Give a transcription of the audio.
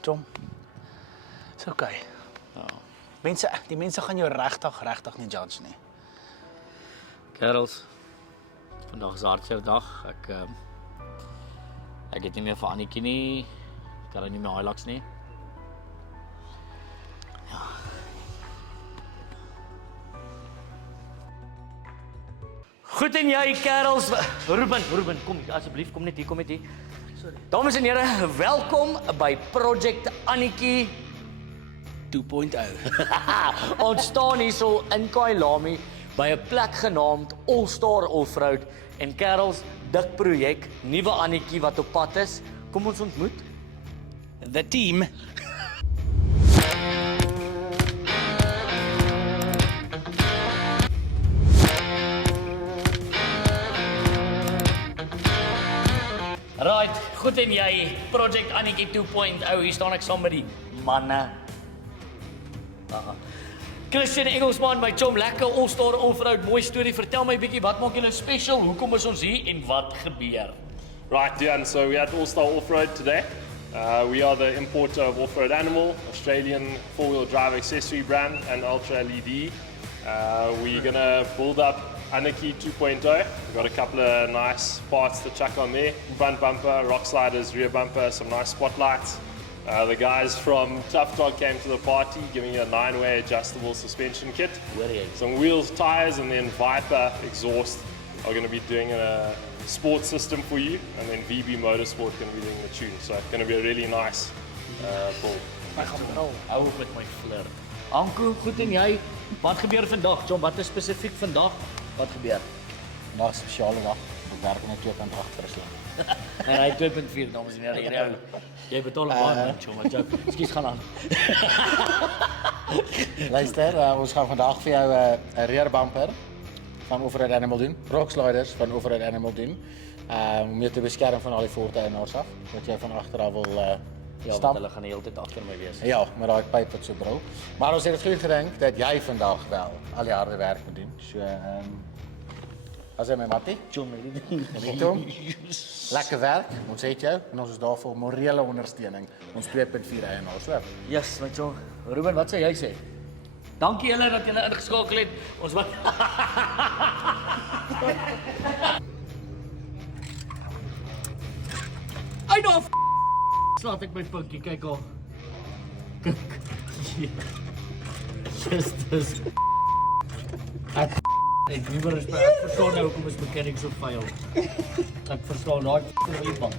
Tom, is okay. Ja. Die mense gaan jou regtig nie judge nie. Kerels, vandag is hartseer dag. Ek het nie meer vir Annikie nie. Ek kan nie meer Hilux nie. Goed en jy, kerels. Ruben, kom asseblief, kom net hier. Sorry. Dames en here, welkom by Project Annikie 2.0. Ons staan hier so in Kailami by 'n plek genaamd All Star Offroad en kerels, dik projek, nuwe Annikie wat op pad is. Kom ons ontmoet. The team. Right, goed en jy, Project Annikie 2.0, hier staan ek saam met die manne. Christian Engelsman, my chom, lekker All Star Offroad, mooi storie. Vertel my 'n bietjie, wat maak julle special? Hoekom is ons hier en wat gebeur? Right, Dion, so we're at All Star Off-Road today. We are the importer of Off-Road Animal, Australian four-wheel drive accessory brand and Ultra LED. We're going to build up Annikie 2.0. We've got a couple of nice parts to chuck on there. Front bumper, rock sliders, rear bumper, some nice spotlights. The guys from Tough Dog came to the party, giving you a 9-way adjustable suspension kit. Some wheels, tires, and then Viper exhaust are going to be doing a sports system for you, and then VB Motorsport going to be doing the tune. So it's going to be a really nice build. Hou op met my flirt. Anko, goed en jy? Wat gebeur vandag? John, wat is spesifiek vandag? Wat gebeur? Vandaag is 'n spesiale dag. Ek werk net 2.8 vir 'n slag. En hy 2.4, dames en here. Jy betaal maar, John, wat jy. Ekskuus, gaan aan. Luister, ons gaan vandag vir jou 'n rear bumper van Off-Road Animal doen. Rock sliders van Off-Road Animal doen. Om jou te beskerm van al die voertuienaars af wat jy van agter af wil Ja, stap. want hulle gaan die hele tyd agter my wees. Ja, met daai pyp wat so brul. Maar ons het dit goed gedink dat jy vandag wel al die harde werk moet doen. So as jy my Mattie, John, Tom, lekker werk. Ons het jou en ons is daar vir morele ondersteuning. Ons 2.4 eienaars, hoor. Yes, my John. Ruben, wat sê jy sê? Dankie julle dat julle ingeskakel het. Ons wat Ai nou slaat ek my pinkie, kyk al. Kyk. Sisters. Ek liewer is ek verstaan nou hoekom is mechanics so vuil. Ek verstaan daai iemand.